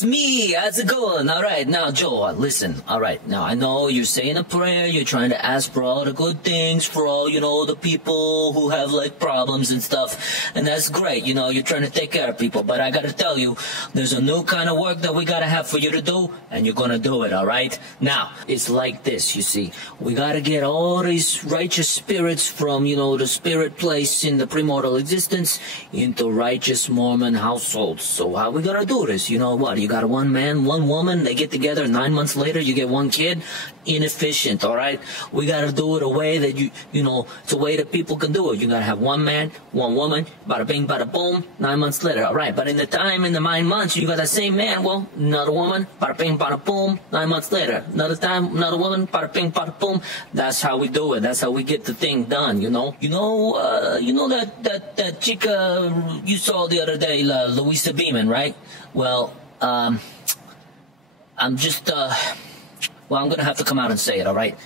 it's me. How's it going? All right, now, Joe, listen. All right, now, I know you're saying a prayer. You're trying to ask for all the good things, for all, the people who have, problems and stuff. And that's great. You're trying to take care of people. But I got to tell you, there's a new kind of work that we got to have for you to do, and you're going to do it, all right? Now, it's like this, you see. We got to get all these righteous spirits from, the spirit place in the premortal existence into righteous Mormon households. So how we going to do this? You know what? You got one man, one woman, they get together, 9 months later, you get one kid. Inefficient, all right? We got to do it a way that it's a way that people can do it. You got to have one man, one woman, bada bing, bada boom, 9 months later, all right? But in the 9 months, you got that same man, well, another woman, bada bing, bada boom, 9 months later, another time, another woman, bada bing, bada boom. That's how we do it. That's how we get the thing done, that chica you saw the other day, Louisa Beaman, right? Well, I'm going to have to come out and say it, all right?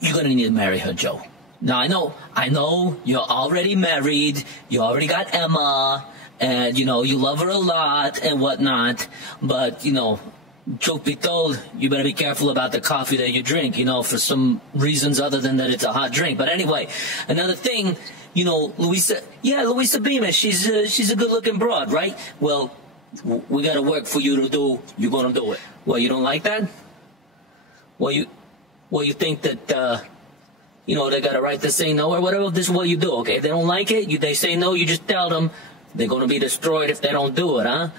You're going to need to marry her, Joe. Now, I know, you're already married, you already got Emma, and, you love her a lot and whatnot, but, truth be told, you better be careful about the coffee that you drink, for some reasons other than that it's a hot drink. But anyway, another thing, Louisa Beaman, she's a good-looking broad, right? Well, we got to work for you to do, you're going to do it. Well, you don't like that? Well, you think that, they got a right to say no or whatever? This is what you do, okay? If they don't like it, they say no, you just tell them they're going to be destroyed if they don't do it, huh?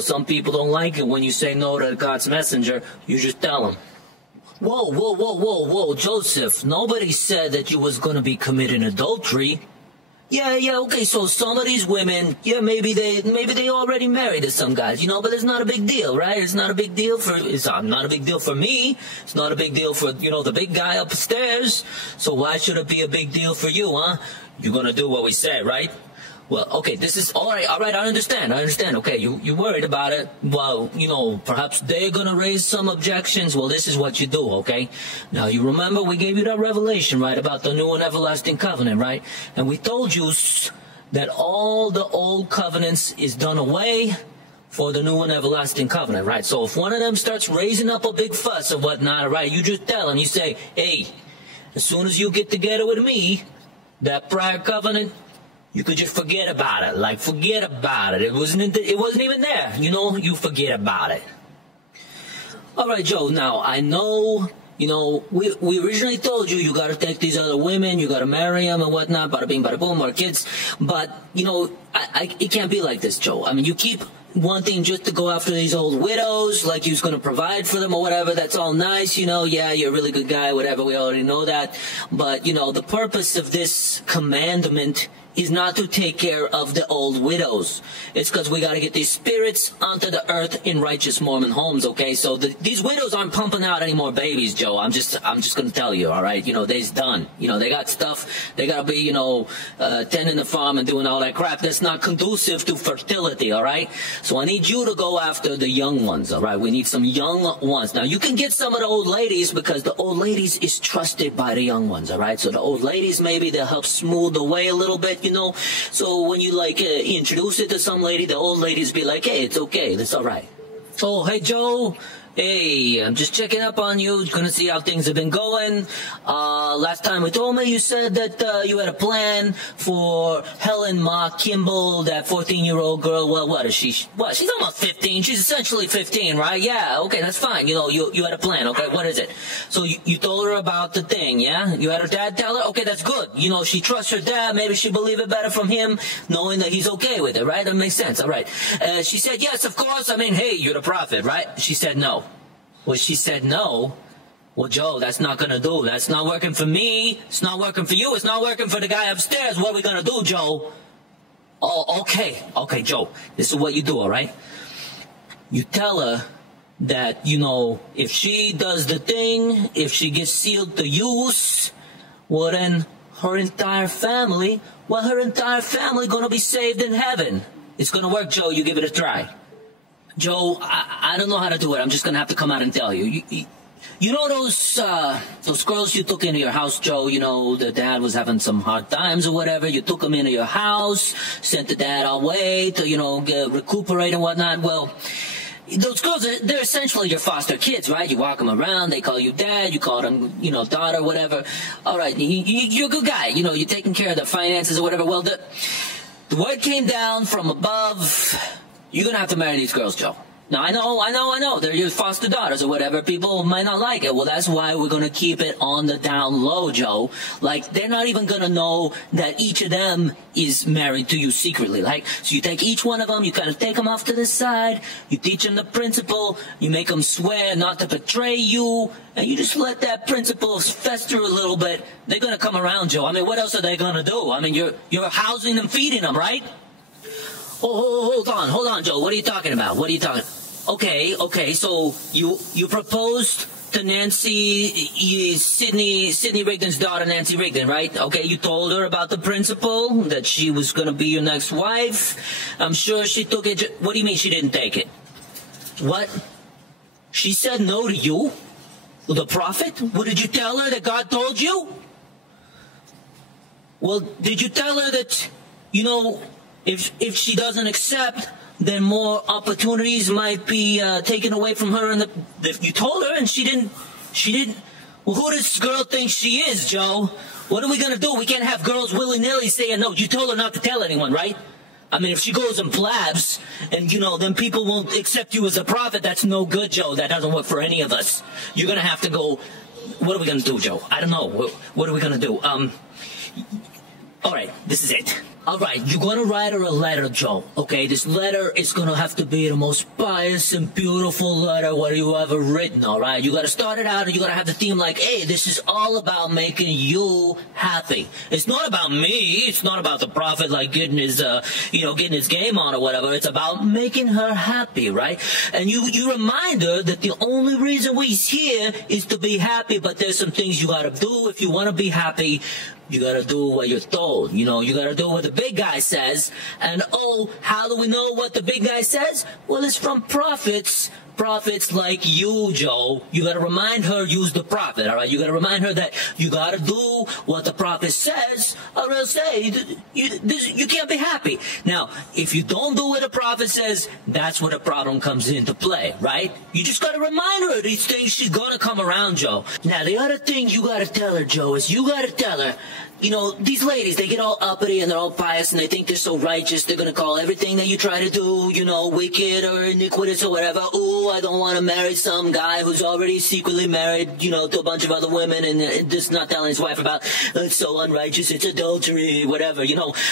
Some people don't like it when you say no to God's messenger. You just tell them. Whoa, Joseph. Nobody said that you was going to be committing adultery. Yeah, okay, so some of these women, maybe they already married to some guys, but it's not a big deal, right? It's not a big deal it's not a big deal for me. It's not a big deal for, the big guy upstairs. So why should it be a big deal for you, huh? You're gonna do what we say, right? Well, okay, this is, all right, I understand, okay, you worried about it, well, perhaps they're gonna raise some objections, well, this is what you do, okay? Now, you remember we gave you that revelation, right, about the new and everlasting covenant, right? And we told you that all the old covenants is done away for the new and everlasting covenant, right? So if one of them starts raising up a big fuss or whatnot, right, you just tell them, you say, hey, as soon as you get together with me, that prior covenant, you could just forget about it. Forget about it. It wasn't even there. You forget about it. All right, Joe. Now, I know, we originally told you got to take these other women, you got to marry them and whatnot, bada bing, bada boom, more kids. But, it can't be like this, Joe. I mean, you keep wanting just to go after these old widows, like you was going to provide for them or whatever. That's all nice, yeah, you're a really good guy, whatever. We already know that. But, the purpose of this commandment is not to take care of the old widows. It's because we got to get these spirits onto the earth in righteous Mormon homes, okay? So these widows aren't pumping out any more babies, Joe. I'm just going to tell you, all right? They's done. They got stuff. They got to be, tending the farm and doing all that crap. That's not conducive to fertility, all right? So I need you to go after the young ones, all right? We need some young ones. Now, you can get some of the old ladies because the old ladies is trusted by the young ones, all right? So the old ladies, maybe they'll help smooth the way a little bit, so when you introduce it to some lady, the old ladies be like, hey, it's okay, that's all right. Oh, hey, Joe. Hey, I'm just checking up on you, gonna see how things have been going. Last time we told me, you said that you had a plan for Helen Mar Kimball, that 14-year-old girl. Well, what is she? What? She's almost 15. She's essentially 15, right? Yeah, okay, that's fine. You had a plan, okay? What is it? So you told her about the thing, yeah? You had her dad tell her? Okay, that's good. She trusts her dad. Maybe she believe it better from him, knowing that he's okay with it, right? That makes sense, all right. She said, yes, of course. I mean, hey, you're the prophet, right? She said no. Well, she said no. Well, Joe, that's not going to do. That's not working for me. It's not working for you. It's not working for the guy upstairs. What are we going to do, Joe? Oh, okay. Okay, Joe, this is what you do, all right? You tell her that, if she does the thing, if she gets sealed to use, well, then her entire family going to be saved in heaven. It's going to work, Joe. You give it a try. Joe, I don't know how to do it. I'm just going to have to come out and tell you. You know those girls you took into your house, Joe? The dad was having some hard times or whatever. You took them into your house, sent the dad away to, recuperate and whatnot. Well, those girls, they're essentially your foster kids, right? You walk them around, they call you dad, you call them, daughter, whatever. All right, you're a good guy, you're taking care of their finances or whatever. Well, the word came down from above, you're going to have to marry these girls, Joe. Now, I know, they're your foster daughters or whatever. People might not like it. Well, that's why we're going to keep it on the down low, Joe. Like, they're not even going to know that each of them is married to you secretly. Like, so you take each one of them, you kind of take them off to the side, you teach them the principle, you make them swear not to betray you, and you just let that principle fester a little bit. They're going to come around, Joe. I mean, what else are they going to do? I mean, you're housing them, feeding them, right? Oh, hold on, Joe. What are you talking about? What are you talking? Okay, so you proposed to Sidney Rigdon's daughter, Nancy Rigdon, right? Okay, you told her about the principle, that she was going to be your next wife. I'm sure she took it. What do you mean she didn't take it? What? She said no to you? The prophet? What did you tell her that God told you? Well, did you tell her that, if she doesn't accept, then more opportunities might be taken away from her? And if you told her and she didn't. Well, who does this girl think she is, Joe? What are we going to do? We can't have girls willy-nilly saying no. You told her not to tell anyone, right? I mean, if she goes and blabs and, then people won't accept you as a prophet, that's no good, Joe. That doesn't work for any of us. You're going to have to go. What are we going to do, Joe? I don't know. What are we going to do? All right, this is it. All right, you're going to write her a letter, Joe, okay? This letter is going to have to be the most pious and beautiful letter what you ever written, all right? You got to start it out and you got to have the theme like, hey, this is all about making you happy. It's not about me. It's not about the prophet, like, getting his game on or whatever. It's about making her happy, right? And you remind her that the only reason we're here is to be happy, but there's some things you got to do if you want to be happy. You gotta do what you're told. You gotta do what the big guy says. And how do we know what the big guy says? Well, it's from prophets. Prophets like you, Joe. You gotta remind her, use the prophet, all right? You gotta remind her that you gotta do what the prophet says, or else, you can't be happy. Now, if you don't do what the prophet says, that's where the problem comes into play, right? You just gotta remind her these things. She's gonna come around, Joe. Now, the other thing you gotta tell her, Joe, is you gotta tell her, these ladies, they get all uppity and they're all pious and they think they're so righteous. They're going to call everything that you try to do, wicked or iniquitous or whatever. Oh, I don't want to marry some guy who's already secretly married, to a bunch of other women and just not telling his wife about, it's so unrighteous, it's adultery, whatever.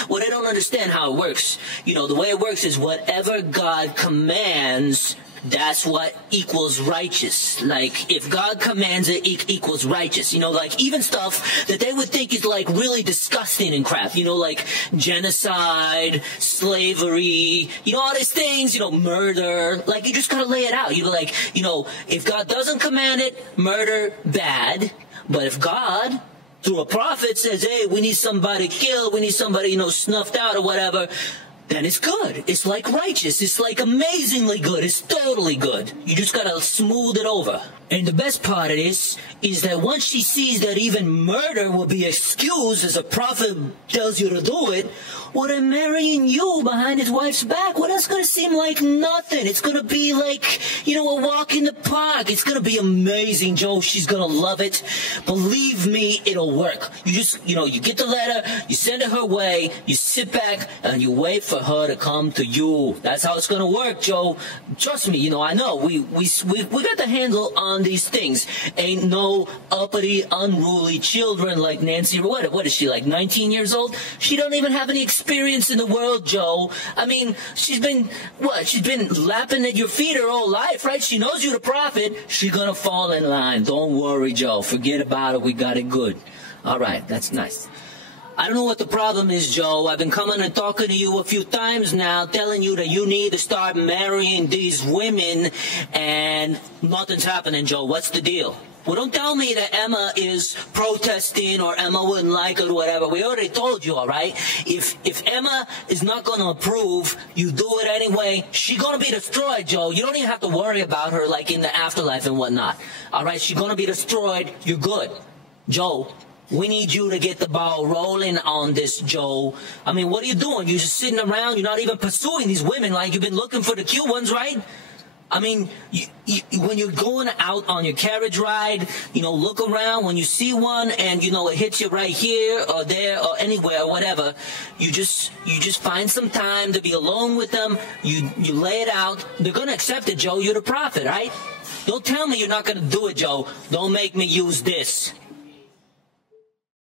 Well, they don't understand how it works. The way it works is whatever God commands, that's what equals righteous. Like, if God commands it, equals righteous. Like, even stuff that they would think is, like, really disgusting and crap. Like genocide, slavery, all these things, murder. Like, you just gotta lay it out. If God doesn't command it, murder, bad. But if God, through a prophet, says, hey, we need somebody killed, we need somebody, snuffed out or whatever, then it's good. It's like righteous. It's like amazingly good. It's totally good. You just gotta smooth it over. And the best part of this is that once she sees that even murder will be excused as a prophet tells you to do it, well, then marrying you behind his wife's back, well, that's going to seem like nothing. It's going to be like, a walk in the park. It's going to be amazing, Joe. She's going to love it. Believe me, it'll work. You just, you get the letter, you send it her way, you sit back, and you wait for her to come to you. That's how it's going to work, Joe. Trust me, I know. We got the handle on these things. Ain't no uppity, unruly children like Nancy. What is she, like 19 years old? She don't even have any experience in the world, Joe. I mean, she's been lapping at your feet her whole life, right? She knows you're the prophet. She's gonna fall in line. Don't worry, Joe. Forget about it. We got it good. All right, that's nice. I don't know what the problem is, Joe. I've been coming and talking to you a few times now, telling you that you need to start marrying these women, and nothing's happening, Joe. What's the deal? Well, don't tell me that Emma is protesting or Emma wouldn't like it or whatever. We already told you, all right? If Emma is not going to approve, you do it anyway, she's going to be destroyed, Joe. You don't even have to worry about her, like, in the afterlife and whatnot. All right? She's going to be destroyed. You're good. Joe, we need you to get the ball rolling on this, Joe. I mean, what are you doing? You're just sitting around. You're not even pursuing these women like you've been looking for the cute ones, right? I mean, when you're going out on your carriage ride, look around. When you see one and, it hits you right here or there or anywhere or whatever, you just find some time to be alone with them. You lay it out. They're going to accept it, Joe. You're the prophet, right? Don't tell me you're not going to do it, Joe. Don't make me use this.